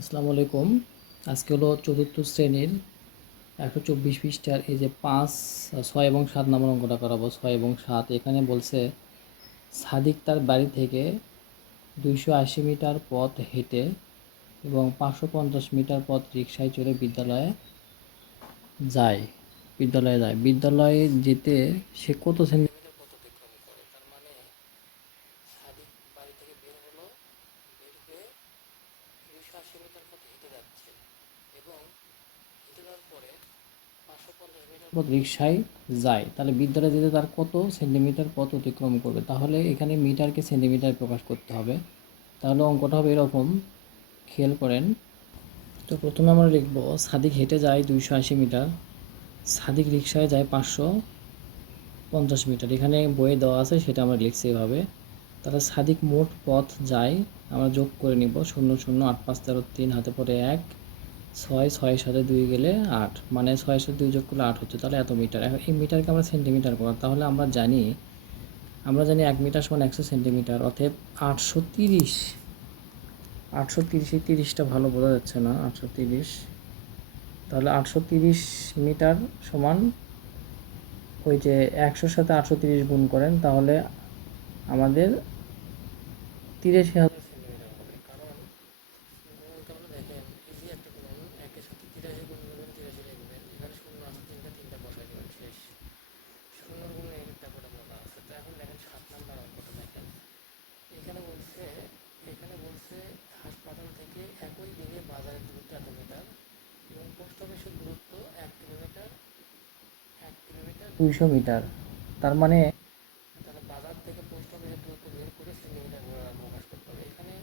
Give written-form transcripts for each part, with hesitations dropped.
আসসালামু আলাইকুম। আজকে হলো চতুর্থ শ্রেণীর 124 পৃষ্ঠার এই যে 5, 6 এবং 7 নম্বর অঙ্কটা করাবো। 6 এবং 7 এখানে বলছে সাদিক তার বাড়ি থেকে 280 মিটার পথ হেঁটে এবং 550 মিটার পথ রিকশায় চড়ে যায় বিদ্যালয়ে যেতে সে কত সেন্টিমিটার পথ অতিক্রম করে? তার মানে সাদিক বাড়ি থেকে বের হলো, বের হয়ে 280 মিটার পথ হেঁটে যাচ্ছে এবং হেঁটে যাওয়ার পরে 550 মিটার পথ রিকশায় যায়। তাহলে বিদ্যালয়ে যেতে তার কত সেন্টিমিটার পথ অতিক্রম করবে? তাহলে এখানে মিটারকে সেন্টিমিটার প্রকাশ করতে হবে। তাহলে অঙ্কটা হবে এরকম, খেয়াল করেন। তো প্রথমে আমরা লিখব সাদিক হেঁটে যায় 280 মিটার, সাদিক রিকশায় যায় 550 মিটার। এখানে বইয়ে দেওয়া আছে সেটা আমরা লিখছি এভাবে। তাহলে সাদিক মোট পথ যায়, আমরা যোগ করে নিব 0 0 8 5 13 3 হাতে পড়ে 1, 6 6 সাথে 2 গেলে 8, মানে 6 সাথে 2 যোগ করলে 8 হচ্ছে। তাহলে এত মিটার। এখন এই মিটারকে আমরা সেন্টিমিটার করব। তাহলে আমরা জানি 1 মিটার সমান 100 সেন্টিমিটার, অতএব 830। 830, এই 30টা ভালো বোঝা যাচ্ছে না। 830, তাহলে 830 মিটার সমান, ওই যে 100 সাথে 830 গুণ করেন তাহলে আমাদের 83,000 সেন্টিমিটার হবে। কারণ তাহলে দেখেন, এই যে একটা গুণন, একের সাথে 83 গুণ করবেন, 83 লিখবেন, এখানে শূন্য আছে তিনটা বসাই দেবেন, শেষ। শূন্যর গুণে একটা করে বলা আছে। তো এখন দেখেন 7 নাম্বার অঙ্কটা দেখেন। এখানে বলছে এখানে বলছে হাসপাতাল থেকে একই দিকে বাজারের দূরত্ব এত মিটার এবং পোস্ট অফিসের দূরত্ব 1 কিলোমিটার, 200 মিটার। তার মানে তাহলে বাজার থেকে পোস্ট অফিসের দূরত্ব বের করে সেন্টিমিটার প্রকাশ করতে হবে। এখানে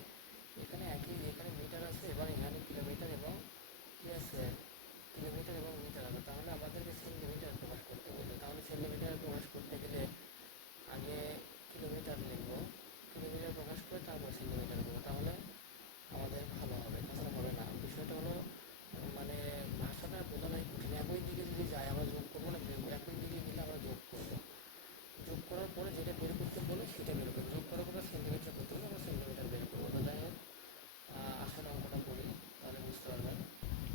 এখানে এখানে মিটার আছে, এবার এখানে কিলোমিটার এবং কি আছে, কিলোমিটার এবং মিটার আছে। তাহলে আমাদেরকে সেন্টিমিটার প্রকাশ করতে হবে। তাহলে সেন্টিমিটার প্রকাশ করতে গেলে আগে কিলোমিটার লিখব, কিলোমিটার প্রকাশ করে তারপর সেন্টিমিটার করবো, তাহলে আমাদের ভালো হবে। তাছাড়া হবে না। বিষয়টা হলো মানে ভাষাটা বোঝানোই কঠিন। একই দিকে যদি যায় আমরা যোগ করবো না, একই দিকে গেলে আমরা যোগ করবো। যোগ করার পরে যেটা বের করতে বলে সেটা বের করবো। যোগ করার পরে সেন্টিমিটার করতে বলে আমরা সেন্টিমিটার বের করবো। তো যাই হোক, আসলে অঙ্কটা করি, তাহলে বুঝতে পারবেন।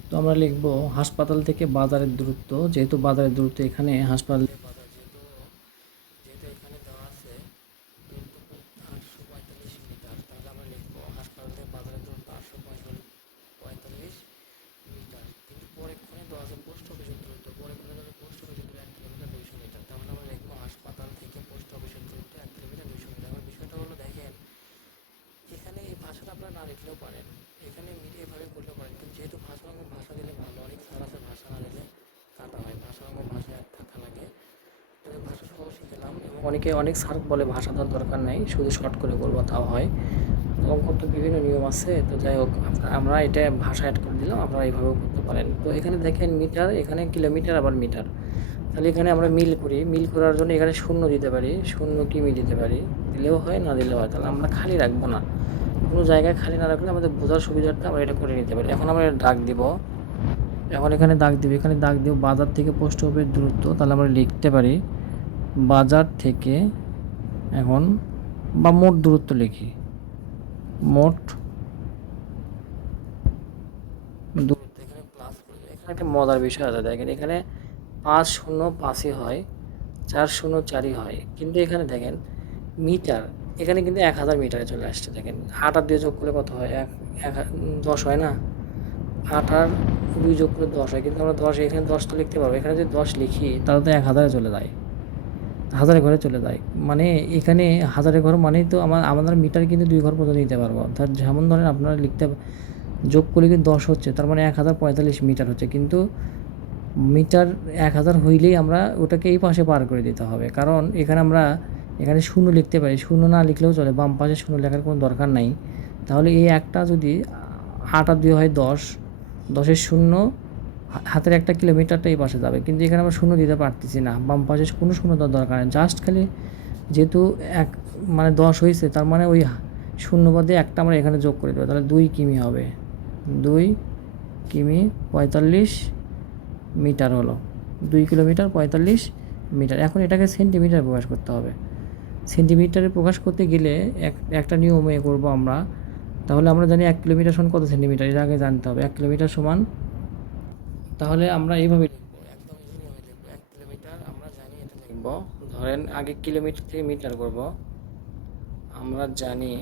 তো আমরা লিখব হাসপাতাল থেকে বাজারের দূরত্ব, যেহেতু বাজারের দূরত্ব এখানে হাসপাতাল বাজার যেহেতু যেহেতু এখানে দেওয়া আছে দূরত্ব 845 মিটার, তাহলে আমরা লিখব হাসপাতাল থেকে বাজারের দূরত্ব 845 মিটার। কিন্তু পরেক্ষণে দেওয়া আছে পোস্ট অফিসের দূরত্ব, পরেক্ষণে দেওয়া আছে পোস্ট অফিসের দূরত্ব 1 কিলোমিটার 200 মিটার। তাহলে আমরা লিখব হাসপাতাল থেকে পোস্ট অফিসের দূরত্ব 1 কিলোমিটার 200 মিটার। আমার বিষয়টা হলো দেখেন, এখানে এই ভাষাটা আপনারা না লিখলেও পারেন, এখানে এভাবে করলেও পারেন, কিন্তু যেহেতু ভাষা দিলে ভালো, অনেক স্যার আছে ভাষা না দিলে কাটা হয়, ভাষা এক থাকা লাগে। তো ভাষা সহ শিখলাম, এবং অনেক স্যার বলে ভাষা দেওয়ার দরকার নেই, শুধু শর্ট করে বলবো তাও হয়। তো অঙ্কর তো বিভিন্ন নিয়ম আছে। তো যাই হোক, আমরা এটা ভাষা অ্যাড করে দিলাম, আপনারা এইভাবেও করতে পারেন। তো এখানে দেখেন মিটার, এখানে কিলোমিটার, আবার মিটার। তাহলে এখানে আমরা মিল করি, মিল করার জন্য এখানে শূন্য দিতে পারি, শূন্য কিমি দিতে পারি, দিলেও হয় না দিলেও হয়। তাহলে আমরা খালি রাখবো না, কোনো জায়গায় খালি না রাখলে আমাদের বোঝার সুবিধার্থে আমরা এটা করে নিতে পারি। এখন আমরা দাগ দিব, এখানে দাগ দিব বাজার থেকে পোস্ট অফিসের দূরত্ব। তাহলে আমরা লিখতে পারি বাজার থেকে, এখন বা মোট দূরত্ব লিখি, মোট দূরত্ব এখানে প্লাস করি। এখানে একটা মজার বিষয় আছে, দেখেন এখানে 505ই হয়, 404ই হয়, কিন্তু এখানে দেখেন মিটার, এখানে কিন্তু 1000 মিটারে চলে আসছে। দেখেন 8 আর 2 যোগ করলে কত হয়, 10 হয় না? 8 আর 2 যোগ করলে 10 হয়, কিন্তু আমরা 10, এখানে 10 তো লিখতে পারবো, এখানে যদি 10 লিখি তাহলে তো 1000-এ চলে যায়, 1000 ঘরে চলে যায়। মানে এখানে 1000 ঘর মানেই তো আমাদের মিটার কিন্তু 2 ঘর পর্যন্ত নিতে পারবো। যেমন ধরেন আপনারা যোগ করলে কিন্তু 10 হচ্ছে, তার মানে 1045 মিটার হচ্ছে, কিন্তু মিটার 1000 হইলেই আমরা ওটাকে এই পাশে পার করে দিতে হবে। কারণ এখানে শূন্য লিখতে পারি, শূন্য না লিখলেও চলে, বাম পাশে শূন্য লেখার কোনো দরকার নাই। তাহলে এই একটা যদি 8 আর 2 হয় 10, 10-এর শূন্য, হাতের একটা কিলোমিটারটা এই পাশে যাবে, কিন্তু এখানে আমরা শূন্য দিতে পারতেছি না, বাম পাশে কোনো শূন্য দেওয়ার দরকার নেই। জাস্ট খালি যেহেতু মানে 10 হয়েছে, তার মানে ওই শূন্য বাদে একটা আমরা এখানে যোগ করে দেবো। তাহলে 2 কিমি হবে, 2 কিমি 45 মিটার হলো, 2 কিলোমিটার 45 মিটার। এখন এটাকে সেন্টিমিটার প্রকাশ করতে হবে। সেন্টিমিটারে প্রকাশ করতে গেলে একটা নিয়মে করব আমরা। তাহলে আমরা জানি 1 কিলোমিটার সমান কত সেন্টিমিটার, এর আগে জানতে হবে 1 কিলোমিটার সমান। তাহলে আমরা এইভাবে লিখবো, একদম ইজি নিয়মে লিখবো। 1 কিলোমিটার আমরা জানি এটা লিখবো, ধরেন আগে কিলোমিটার থেকে মিটার করব। আমরা জানি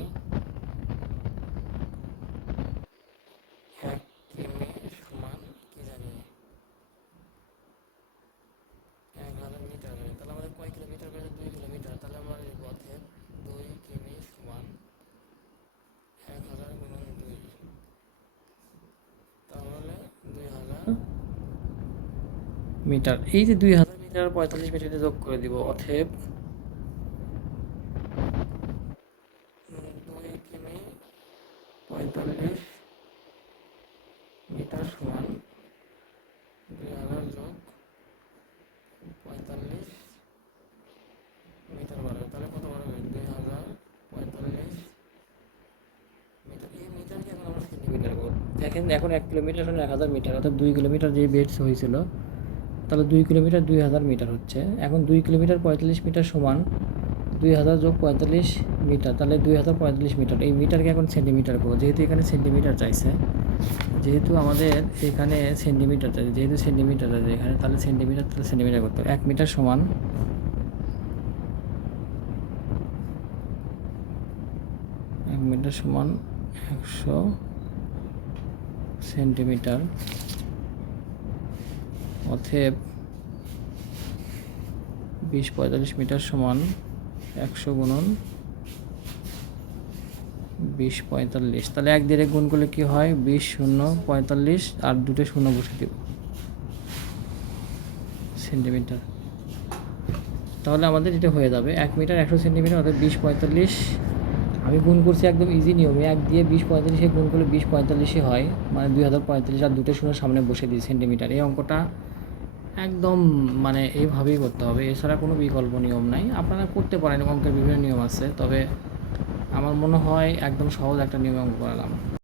1 কিমি সমান কি জানি 1000 মিটার। তাহলে আমাদের কয় কিলোমিটার করে? 2 কিলোমিটার। তাহলে আমরা লিখবো অতএব 2 কিমি সমান 1000 গুণন 2, তাহলে 2000 মিটার। এই যে 2000 মিটার 45 মিনিটে যোগ করে দিব, অতএব 2 কিমি 45 মিটার সমান 2000 যোগ 45 মিটার বাড়বে। তাহলে কত বাড়বে? 2045 মিটার। এই মিটারকে এখন আমরা সেন্টিমিটার করব। দেখেন এখন 1 কিলোমিটার সমান 1000 মিটার, অর্থাৎ 2 কিলোমিটার যে বেড হয়েছিল, তাহলে 2 কিলোমিটার 2000 মিটার হচ্ছে। এখন 2 কিলোমিটার 45 মিটার সমান 2000 যোগ 45 মিটার, তাহলে 2045 মিটার। এই মিটারকে এখন সেন্টিমিটার করবো, যেহেতু এখানে সেন্টিমিটার চাইছে, যেহেতু আমাদের এখানে সেন্টিমিটার চাইছে, যেহেতু সেন্টিমিটার আছে এখানে, তাহলে সেন্টিমিটার, তাহলে সেন্টিমিটার করতে হবে। 1 মিটার সমান 1 মিটার সমান 100 সেন্টিমিটার। অতএব 2045 মিটার সমান 100 গুণন 2045। তাহলে 1 দিয়ে গুণ করলে কি হয়? 20 শূন্য 45, আর দুটো শূন্য বসে দেব সেন্টিমিটার। তাহলে আমাদের এটা হয়ে যাবে 1 মিটার 100 সেন্টিমিটার, অর্থাৎ 2045। আমি গুণ করছি একদম ইজি নিয়মে, 1 দিয়ে 2045 গুণ করলে 2045 হয়, মানে 2045, আর দুটো শূন্য সামনে বসে দিই সেন্টিমিটার। এই অঙ্কটা একদম মানে এইভাবেই করতে হবে, এছাড়া কোনো বিকল্প নিয়ম নাই। আপনারা করতে পারেন, অঙ্কের বিভিন্ন নিয়ম আছে, তবে আমার মনে হয় একদম সহজ একটা নিয়ম অঙ্ক করালাম।